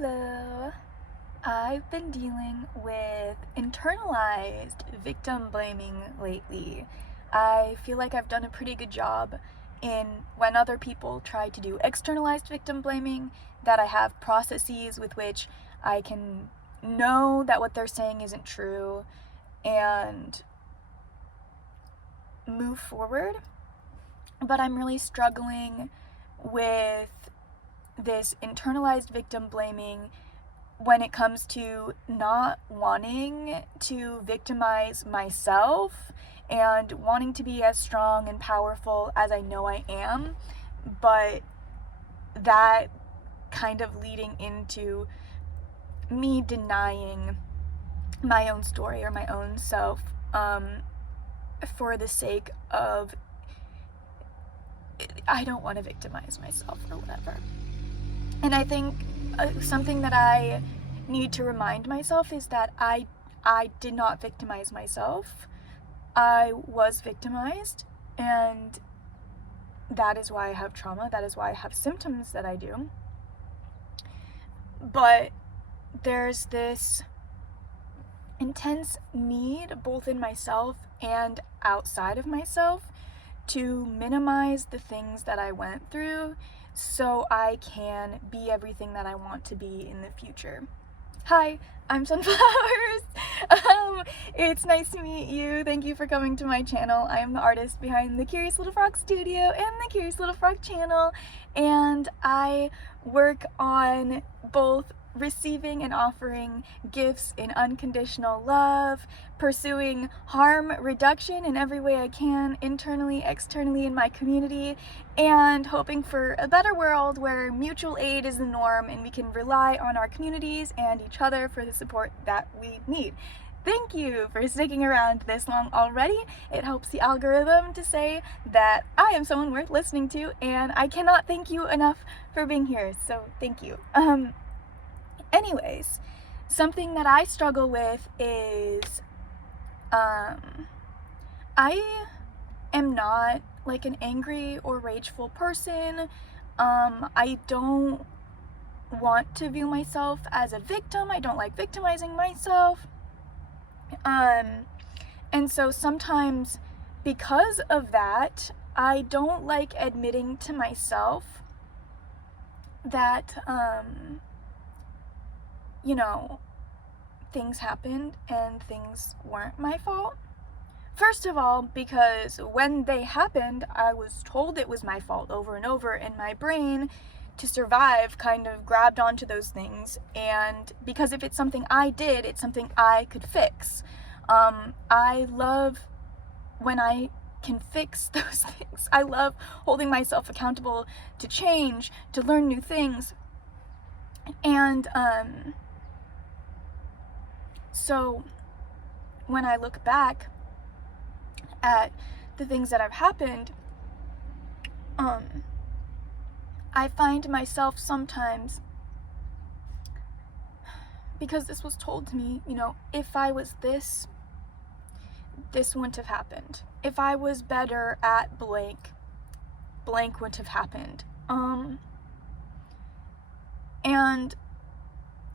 Hello. I've been dealing with internalized victim blaming lately. I feel like I've done a pretty good job in when other people try to do externalized victim blaming, that I have processes with which I can know that what they're saying isn't true and move forward. But I'm really struggling with this internalized victim blaming when it comes to not wanting to victimize myself and wanting to be as strong and powerful as I know I am, but that kind of leading into me denying my own story or my own self for the sake of I don't want to victimize myself or whatever. And I think something that I need to remind myself is that I did not victimize myself. I was victimized, and that is why I have trauma. That is why I have symptoms that I do. But there's this intense need, both in myself and outside of myself, to minimize the things that I went through so I can be everything that I want to be in the future. Hi, I'm Sunflowers. It's nice to meet you. Thank you for coming to my channel. I am the artist behind the Curious Little Frog Studio and the Curious Little Frog channel, and I work on both receiving and offering gifts in unconditional love, pursuing harm reduction in every way I can, internally, externally in my community, and hoping for a better world where mutual aid is the norm and we can rely on our communities and each other for the support that we need. Thank you for sticking around this long already. It helps the algorithm to say that I am someone worth listening to, and I cannot thank you enough for being here, so thank you. Anyways, something that I struggle with is, I am not like an angry or rageful person. I don't want to view myself as a victim. I don't like victimizing myself. And so sometimes because of that, I don't like admitting to myself that, you know, things happened and things weren't my fault. First of all, because when they happened, I was told it was my fault over and over, and my brain, to survive, kind of grabbed onto those things. And because if it's something I did, it's something I could fix. I love when I can fix those things. I love holding myself accountable to change, to learn new things. And so when I look back at the things that have happened, I find myself sometimes, because this was told to me, you know, if I was this wouldn't have happened. If I was better at blank wouldn't have happened. And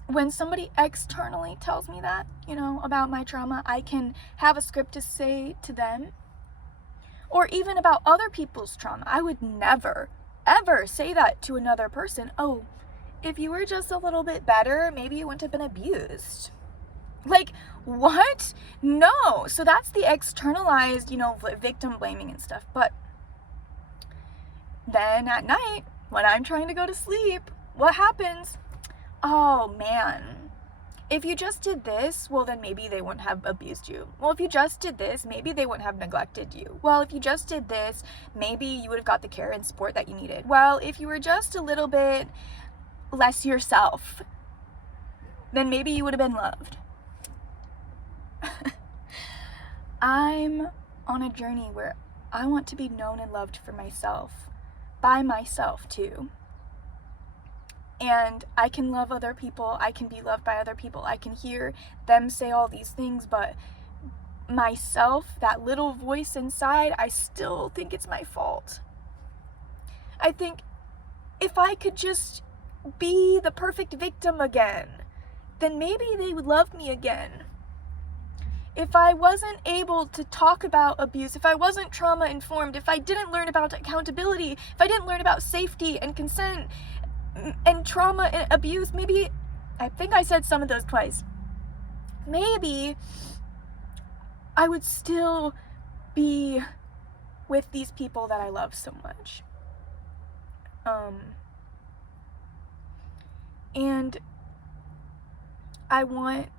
when somebody externally tells me that, you know, about my trauma, I can have a script to say to them, or even about other people's trauma. I would never, ever say that to another person. Oh, if you were just a little bit better, maybe you wouldn't have been abused. Like, what? No. So that's the externalized, you know, victim blaming and stuff. But then at night, when I'm trying to go to sleep, what happens? Oh man, if you just did this, well then maybe they wouldn't have abused you. Well, if you just did this, maybe they wouldn't have neglected you. Well, if you just did this, maybe you would have got the care and support that you needed. Well, if you were just a little bit less yourself, then maybe you would have been loved. I'm on a journey where I want to be known and loved for myself, by myself too. And I can love other people, I can be loved by other people, I can hear them say all these things, but myself, that little voice inside, I still think it's my fault. I think if I could just be the perfect victim again, then maybe they would love me again. If I wasn't able to talk about abuse, if I wasn't trauma informed, if I didn't learn about accountability, if I didn't learn about safety and consent and trauma and abuse, maybe, I think I said some of those twice, maybe I would still be with these people that I love so much. And I want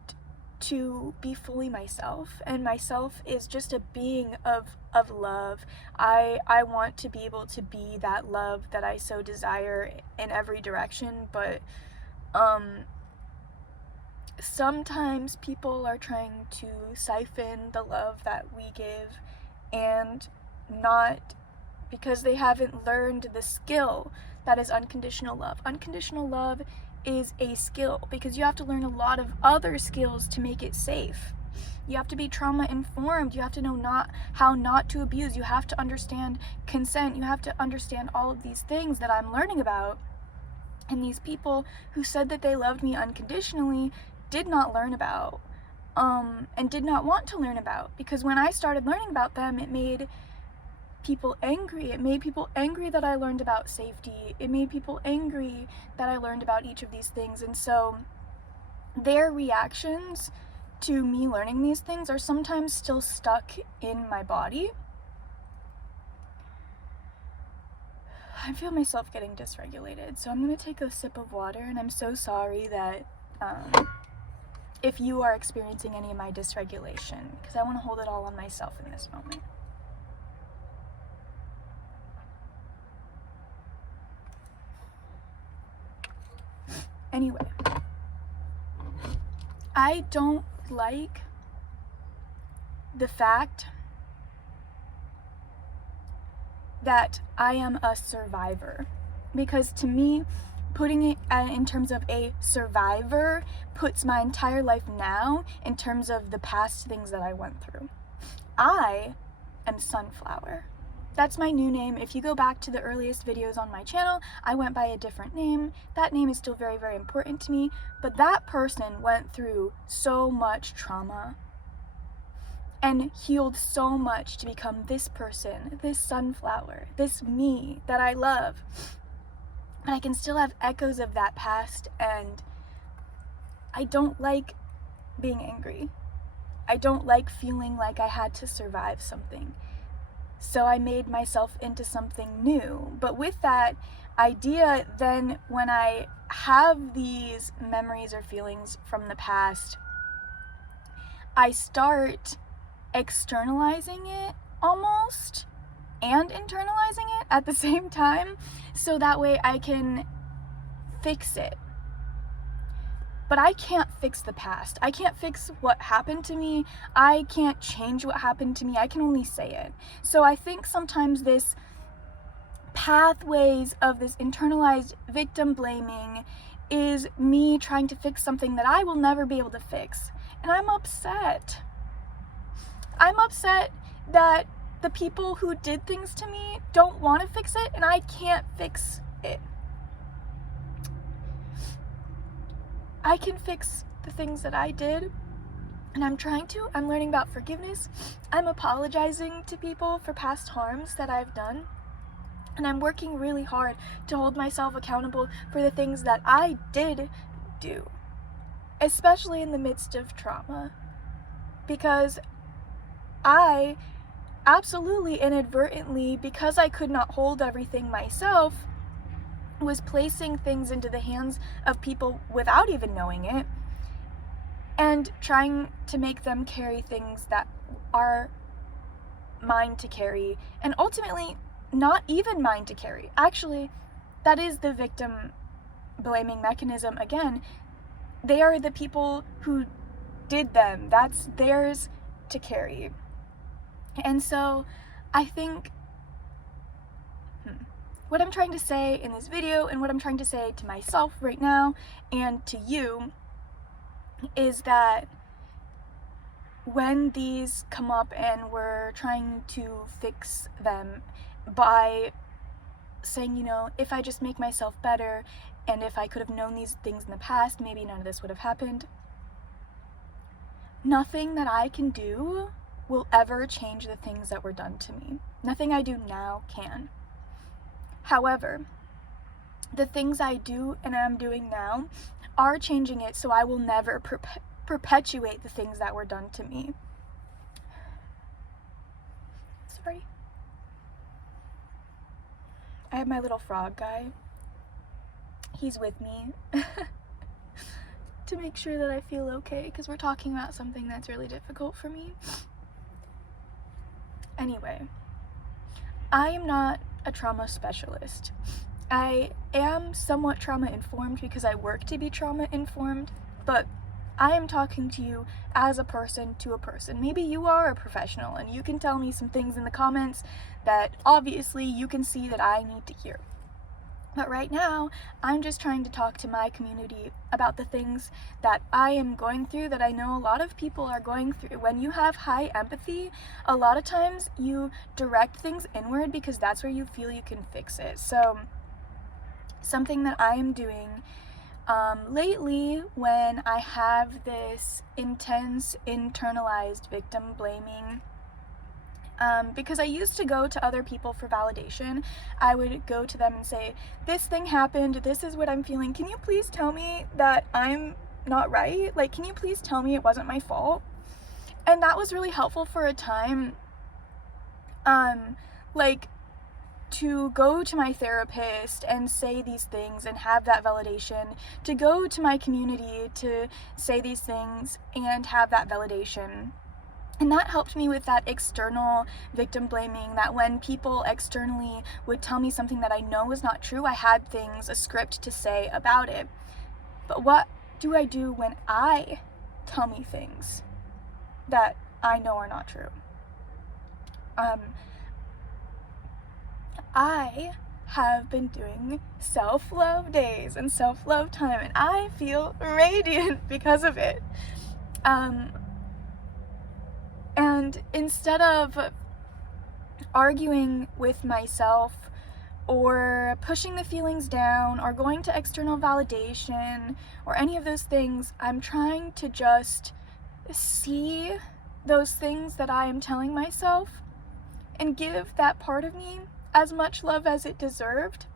to be fully myself, and myself is just a being of love. I want to be able to be that love that I so desire in every direction, but sometimes people are trying to siphon the love that we give, and not because they haven't learned the skill that is unconditional love. Unconditional love is a skill because you have to learn a lot of other skills to make it safe. You have to be trauma informed. You have to know how not to abuse. You have to understand consent. You have to understand all of these things that I'm learning about. And these people who said that they loved me unconditionally did not learn about, and did not want to learn about, because when I started learning about them, it made people angry. It made people angry that I learned about safety. It made people angry that I learned about each of these things. And so their reactions to me learning these things are sometimes still stuck in my body. I feel myself getting dysregulated, so I'm gonna take a sip of water, and I'm so sorry that if you are experiencing any of my dysregulation, because I want to hold it all on myself in this moment. Anyway, I don't like the fact that I am a survivor, because to me, putting it in terms of a survivor puts my entire life now in terms of the past things that I went through. I am Sunflower. That's my new name. If you go back to the earliest videos on my channel, I went by a different name. That name is still very, very important to me, but that person went through so much trauma and healed so much to become this person, this Sunflower, this me that I love. But I can still have echoes of that past, and I don't like being angry. I don't like feeling like I had to survive something. So I made myself into something new. But with that idea, then when I have these memories or feelings from the past, I start externalizing it almost, and internalizing it at the same time, so that way I can fix it. But I can't fix the past. I can't fix what happened to me. I can't change what happened to me. I can only say it. So I think sometimes this pathways of this internalized victim blaming is me trying to fix something that I will never be able to fix. And I'm upset. I'm upset that the people who did things to me don't want to fix it, and I can't fix it. I can fix the things that I did, and I'm trying to. I'm learning about forgiveness. I'm apologizing to people for past harms that I've done, and I'm working really hard to hold myself accountable for the things that I did do, especially in the midst of trauma, because I absolutely inadvertently, because I could not hold everything myself, was placing things into the hands of people without even knowing it, and trying to make them carry things that are mine to carry, and ultimately not even mine to carry. Actually, that is the victim blaming mechanism again. They are the people who did them. That's theirs to carry. And so I think what I'm trying to say in this video, and what I'm trying to say to myself right now and to you, is that when these come up and we're trying to fix them by saying, you know, if I just make myself better, and if I could have known these things in the past, maybe none of this would have happened. Nothing that I can do will ever change the things that were done to me. Nothing I do now can. However, the things I do and am doing now are changing it, so I will never perpetuate the things that were done to me. Sorry. I have my little frog guy. He's with me to make sure that I feel okay, because we're talking about something that's really difficult for me. Anyway, I am not a trauma specialist. I am somewhat trauma informed because I work to be trauma informed, but I am talking to you as a person to a person. Maybe you are a professional and you can tell me some things in the comments that obviously you can see that I need to hear. But right now, I'm just trying to talk to my community about the things that I am going through, that I know a lot of people are going through. When you have high empathy, a lot of times you direct things inward because that's where you feel you can fix it. So something that I am doing lately, when I have this intense internalized victim blaming, because I used to go to other people for validation, I would go to them and say, this thing happened, this is what I'm feeling, can you please tell me that I'm not right? Like, can you please tell me it wasn't my fault? And that was really helpful for a time, like, to go to my therapist and say these things and have that validation, to go to my community to say these things and have that validation. And that helped me with that external victim blaming, that when people externally would tell me something that I know was not true, I had things, a script to say about it. But what do I do when I tell me things that I know are not true? I have been doing self-love days and self-love time, and I feel radiant because of it. And instead of arguing with myself or pushing the feelings down or going to external validation or any of those things, I'm trying to just see those things that I am telling myself and give that part of me as much love as it deserved,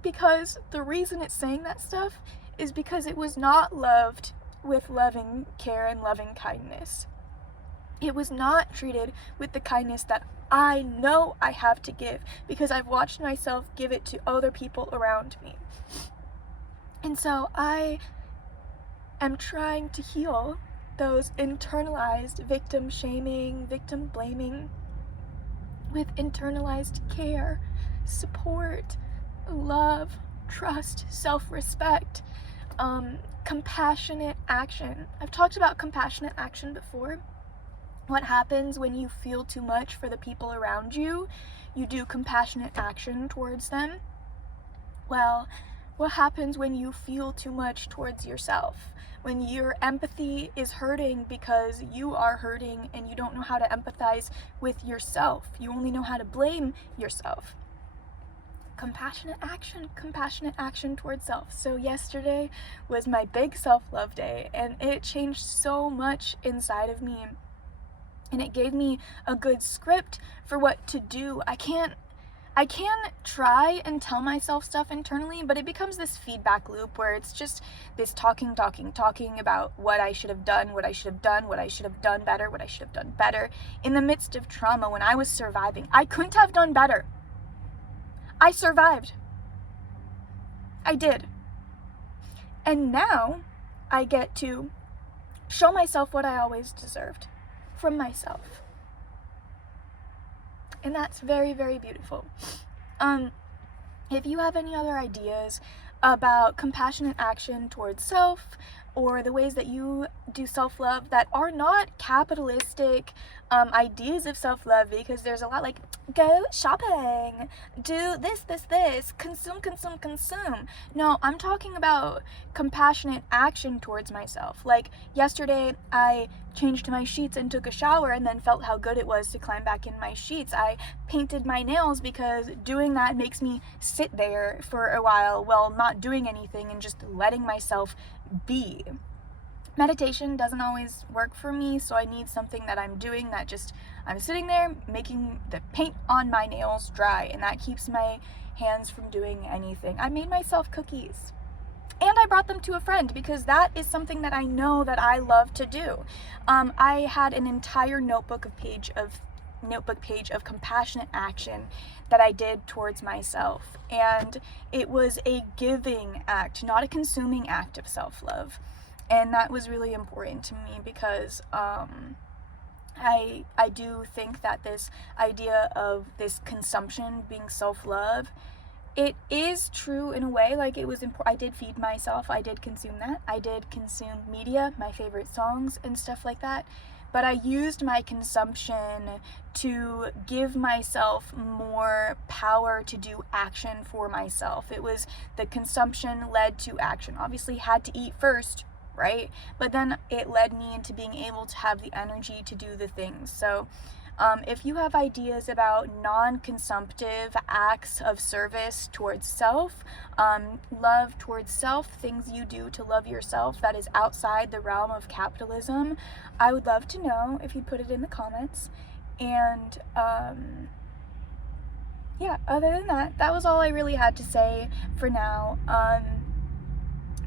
because the reason it's saying that stuff is because it was not loved with loving care and loving kindness. It was not treated with the kindness that I know I have to give, because I've watched myself give it to other people around me. And so I am trying to heal those internalized victim shaming, victim blaming, with internalized care, support, love, trust, self-respect, compassionate action. I've talked about compassionate action before. What happens when you feel too much for the people around you? You do compassionate action towards them. Well, what happens when you feel too much towards yourself? When your empathy is hurting because you are hurting and you don't know how to empathize with yourself. You only know how to blame yourself. Compassionate action towards self. So yesterday was my big self-love day, and it changed so much inside of me. And it gave me a good script for what to do. I can try and tell myself stuff internally, but it becomes this feedback loop where it's just this talking about what I should have done, what I should have done better. In the midst of trauma, when I was surviving, I couldn't have done better. I survived. I did. And now I get to show myself what I always deserved from myself. And that's very, very beautiful. If you have any other ideas about compassionate action towards self or the ways that you do self-love that are not capitalistic ideas of self-love, because there's a lot like, go shopping, do this, consume, consume, consume. No, I'm talking about compassionate action towards myself. Like yesterday, I changed my sheets and took a shower and then felt how good it was to climb back in my sheets. I painted my nails because doing that makes me sit there for a while not doing anything and just letting myself be. Meditation doesn't always work for me, so I need something that I'm doing that just, I'm sitting there making the paint on my nails dry, and that keeps my hands from doing anything. I made myself cookies. And I brought them to a friend because that is something that I know that I love to do. I had an entire notebook page of compassionate action that I did towards myself, and it was a giving act, not a consuming act of self-love. And that was really important to me because I do think that this idea of this consumption being self-love, it is true in a way. Like, it was I did feed myself, I did consume that, I did consume media, my favorite songs and stuff like that, but I used my consumption to give myself more power to do action for myself. It was the consumption led to action. Obviously had to eat first, right? But then it led me into being able to have the energy to do the things. So if you have ideas about non-consumptive acts of service towards self, love towards self, things you do to love yourself that is outside the realm of capitalism, I would love to know if you'd put it in the comments. And yeah, other than that, that was all I really had to say for now.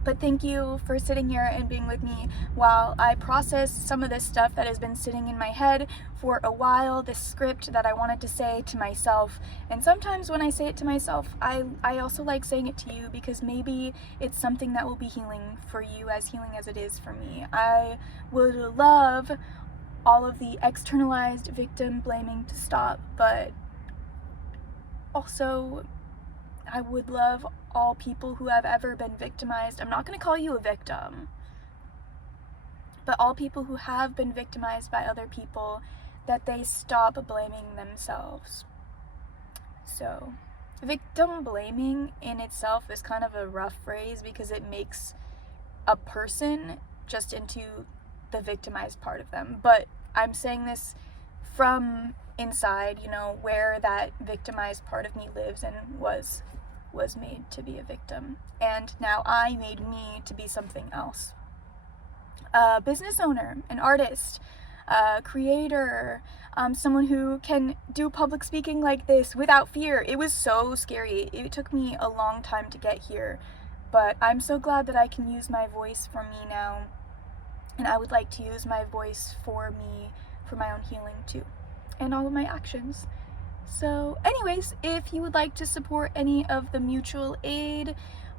But thank you for sitting here and being with me while I process some of this stuff that has been sitting in my head for a while, this script that I wanted to say to myself. And sometimes when I say it to myself, I also like saying it to you, because maybe it's something that will be healing for you, as healing as it is for me. I would love all of the externalized victim blaming to stop, but also I would love all people who have ever been victimized. I'm not going to call you a victim, but all people who have been victimized by other people, that they stop blaming themselves. So, victim blaming in itself is kind of a rough phrase because it makes a person just into the victimized part of them. But I'm saying this from inside, you know, where that victimized part of me lives and was made to be a victim, and now I made me to be something else. A business owner, an artist, a creator, someone who can do public speaking like this without fear. It was so scary. It took me a long time to get here, but I'm so glad that I can use my voice for me now, and I would like to use my voice for me, for my own healing too, and all of my actions. So anyways, if you would like to support any of the mutual aid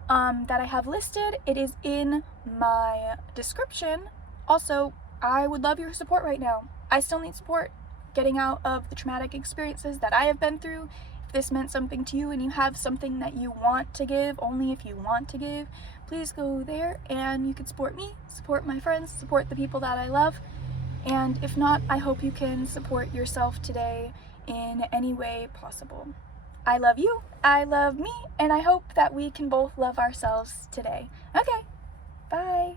that I have listed, it is in my description. Also, I would love your support right now. I still need support getting out of the traumatic experiences that I have been through. If this meant something to you and you have something that you want to give, only if you want to give, please go there and you can support me, support my friends, support the people that I love. And if not, I hope you can support yourself today in any way possible. I love you, I love me, and I hope that we can both love ourselves today. Okay, bye.